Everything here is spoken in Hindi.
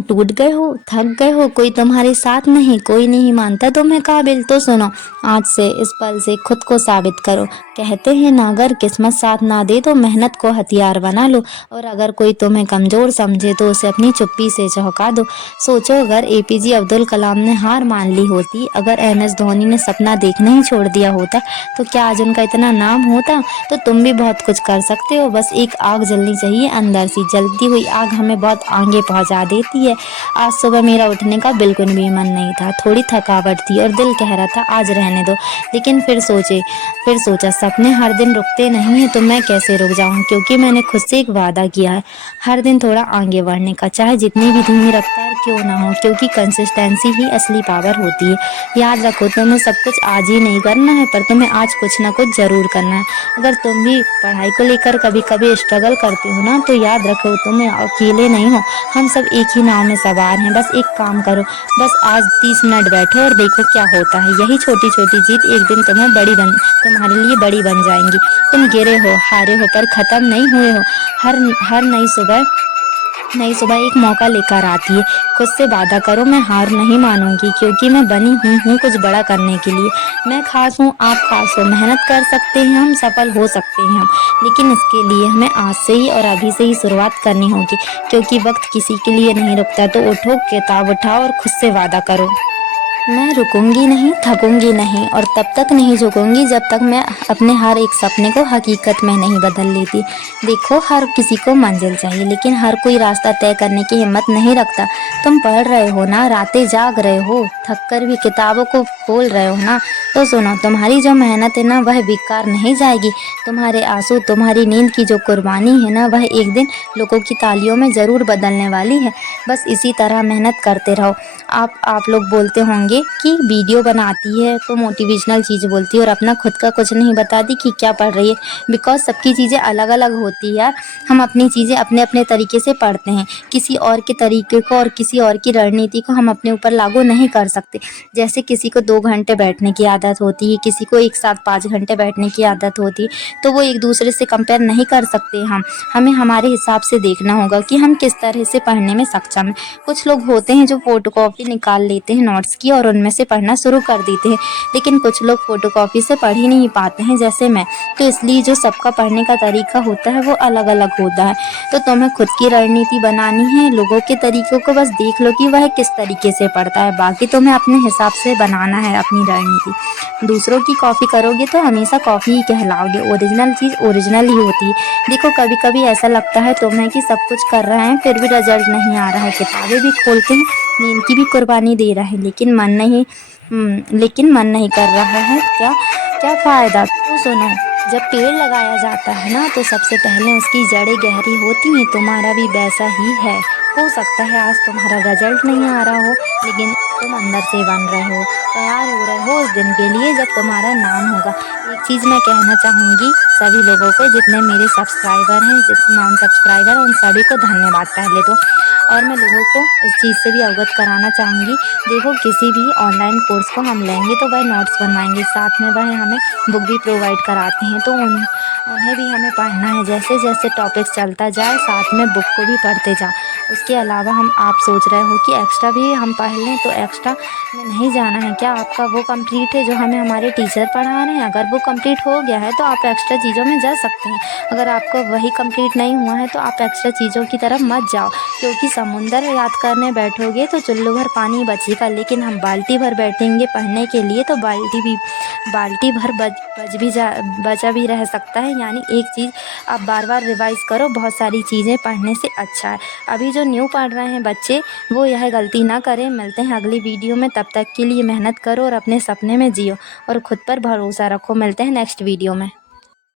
टूट गए हो, थक गए हो, कोई तुम्हारे साथ नहीं, कोई नहीं मानता तुम्हें काबिल, तो सुनो आज से इस पल से खुद को साबित करो। कहते हैं ना, अगर किस्मत साथ ना दे तो मेहनत को हथियार बना लो, और अगर कोई तुम्हें कमजोर समझे तो उसे अपनी चुप्पी से चौंका दो। सोचो, अगर एपीजे अब्दुल कलाम ने हार मान ली होती, अगर एमएस धोनी ने सपना देखना ही छोड़ दिया होता, तो क्या आज उनका इतना नाम होता। तो तुम भी बहुत कुछ कर सकते हो, बस एक आग जलनी चाहिए अंदर से। जलती हुई आग हमें बहुत आगे पहुंचा देती है। आज सुबह मेरा उठने का बिल्कुल भी मन नहीं था, थोड़ी थकावट थी और दिल कह रहा था आज रहने दो, लेकिन फिर सोचा सपने हर दिन रुकते नहीं है, तो मैं कैसे रुक जाऊं, क्योंकि मैंने खुद से एक वादा किया है हर दिन थोड़ा आगे बढ़ने का, चाहे जितनी भी धीमी रफ्तार क्यों ना हो, क्योंकि कंसिस्टेंसी ही असली पावर होती है। याद रखो, तुम्हें सब कुछ आज ही नहीं करना है, पर तुम्हें आज कुछ ना कुछ जरूर करना है। अगर तुम भी पढ़ाई को लेकर कभी कभी स्ट्रगल करते हो ना, तो याद रखो तुम अकेले नहीं हो, हम सब एक ही नाव में सवार हैं। बस एक काम करो, बस आज 30 मिनट बैठो और देखो क्या होता है। यही छोटी छोटी जीत एक दिन तुम्हारे लिए बड़ी बन जाएंगी। तुम गिरे हो, हारे हो, पर खत्म नहीं हुए हो। हर हर नई सुबह एक मौका लेकर आती है। खुद से वादा करो, मैं हार नहीं मानूंगी, क्योंकि मैं बनी हूँ कुछ बड़ा करने के लिए। मैं खास हूँ, आप खास हो, मेहनत कर सकते हैं हम, सफल हो सकते हैं हम, लेकिन इसके लिए हमें आज से ही और अभी से ही शुरुआत करनी होगी, क्योंकि वक्त किसी के लिए नहीं रुकता। तो उठो, किताब उठाओ और खुद से वादा करो, मैं रुकूंगी नहीं, थकूंगी नहीं, और तब तक नहीं झुकूंगी जब तक मैं अपने हर एक सपने को हकीकत में नहीं बदल लेती। देखो, हर किसी को मंजिल चाहिए, लेकिन हर कोई रास्ता तय करने की हिम्मत नहीं रखता। तुम पढ़ रहे हो ना, रातें जाग रहे हो, थक कर भी किताबों को खोल रहे हो ना, तो सुनो, तुम्हारी जो मेहनत है ना, वह बेकार नहीं जाएगी। तुम्हारे आंसू, तुम्हारी नींद की जो कुर्बानी है ना, वह एक दिन लोगों की तालियों में ज़रूर बदलने वाली है। बस इसी तरह मेहनत करते रहो। आप लोग बोलते होंगे कि वीडियो बनाती है तो मोटिवेशनल चीज़ बोलती है और अपना खुद का कुछ नहीं बताती कि क्या पढ़ रही है, बिकॉज सबकी चीज़ें अलग अलग होती है यार। हम अपनी चीज़ें अपने अपने तरीके से पढ़ते हैं, किसी और के तरीके को और किसी और की रणनीति को हम अपने ऊपर लागू नहीं कर सकते। जैसे किसी को 2 घंटे बैठने की आदत होती है, किसी को एक साथ 5 घंटे बैठने की आदत होती है, तो वो एक दूसरे से कंपेयर नहीं कर सकते। हमें हमारे हिसाब से देखना होगा कि हम किस तरह से पढ़ने में सक्षम हैं। कुछ लोग होते हैं जो फोटोकॉपी निकाल लेते हैं नोट्स की और उनमें से पढ़ना शुरू कर देते हैं, लेकिन कुछ लोग फोटोकॉपी से पढ़ ही नहीं पाते हैं, जैसे मैं। तो इसलिए जो सबका पढ़ने का तरीका होता है वो अलग अलग होता है। तो तुम्हें खुद की रणनीति बनानी है, लोगों के तरीकों को बस देख लो कि वह किस तरीके से पढ़ता है, बाकी तुम्हें अपने हिसाब से बनाना है अपनी रणनीति। दूसरों की कॉपी करोगे तो हमेशा कॉपी ही कहलाओगे, ओरिजिनल चीज़ ओरिजिनल ही होती है। देखो, कभी कभी ऐसा लगता है तुम्हें कि सब कुछ कर रहे हैं फिर भी रिजल्ट नहीं आ रहा है, किताबें भी खोलते हैं, नींद की भी कुर्बानी दे रहे हैं, लेकिन मन नहीं कर रहा है, क्या क्या फ़ायदा। तो सुनो, जब पेड़ लगाया जाता है ना, तो सबसे पहले उसकी जड़ें गहरी होती हैं। तुम्हारा भी वैसा ही है। हो सकता है आज तुम्हारा रिजल्ट नहीं आ रहा हो, लेकिन तुम अंदर से बन रहे हो, तैयार हो रहे हो उस दिन के लिए जब तुम्हारा नाम होगा। एक चीज़ मैं कहना चाहूँगी सभी लोगों को, जितने मेरे सब्सक्राइबर हैं, जितने नॉन सब्सक्राइबर हैं, उन सभी को धन्यवाद पहले तो। और मैं लोगों को इस चीज़ से भी अवगत कराना चाहूँगी। देखो, किसी भी ऑनलाइन कोर्स को हम लेंगे तो वह नोट्स बनवाएंगे, साथ में वह हमें बुक भी प्रोवाइड कराते हैं, तो उन्हें भी हमें पढ़ना है। जैसे जैसे टॉपिक चलता जाए साथ में बुक को भी पढ़ते जाओ। उसके अलावा आप सोच रहे हो कि एक्स्ट्रा भी हम पढ़ लें, तो एक्स्ट्रा में नहीं जाना है। क्या आपका वो कंप्लीट है जो हमें हमारे टीचर पढ़ा रहे हैं? अगर वो कंप्लीट हो गया है तो आप एक्स्ट्रा चीज़ों में जा सकते हैं। अगर आपको वही कंप्लीट नहीं हुआ है तो आप एक्स्ट्रा चीज़ों की तरफ मत जाओ, क्योंकि समुंदर याद करने बैठोगे तो चुल्लू भर पानी बचेगा, लेकिन हम बाल्टी भर बैठेंगे पढ़ने के लिए तो बाल्टी भर बचा भी रह सकता है। यानी एक चीज़ आप बार बार रिवाइज़ करो, बहुत सारी चीज़ें पढ़ने से अच्छा है। अभी जो न्यू पढ़ रहे हैं बच्चे, वो यह गलती ना करें। मिलते हैं अगली वीडियो में, तब तक के लिए मेहनत करो और अपने सपने में जियो और खुद पर भरोसा रखो। मिलते हैं नेक्स्ट वीडियो में।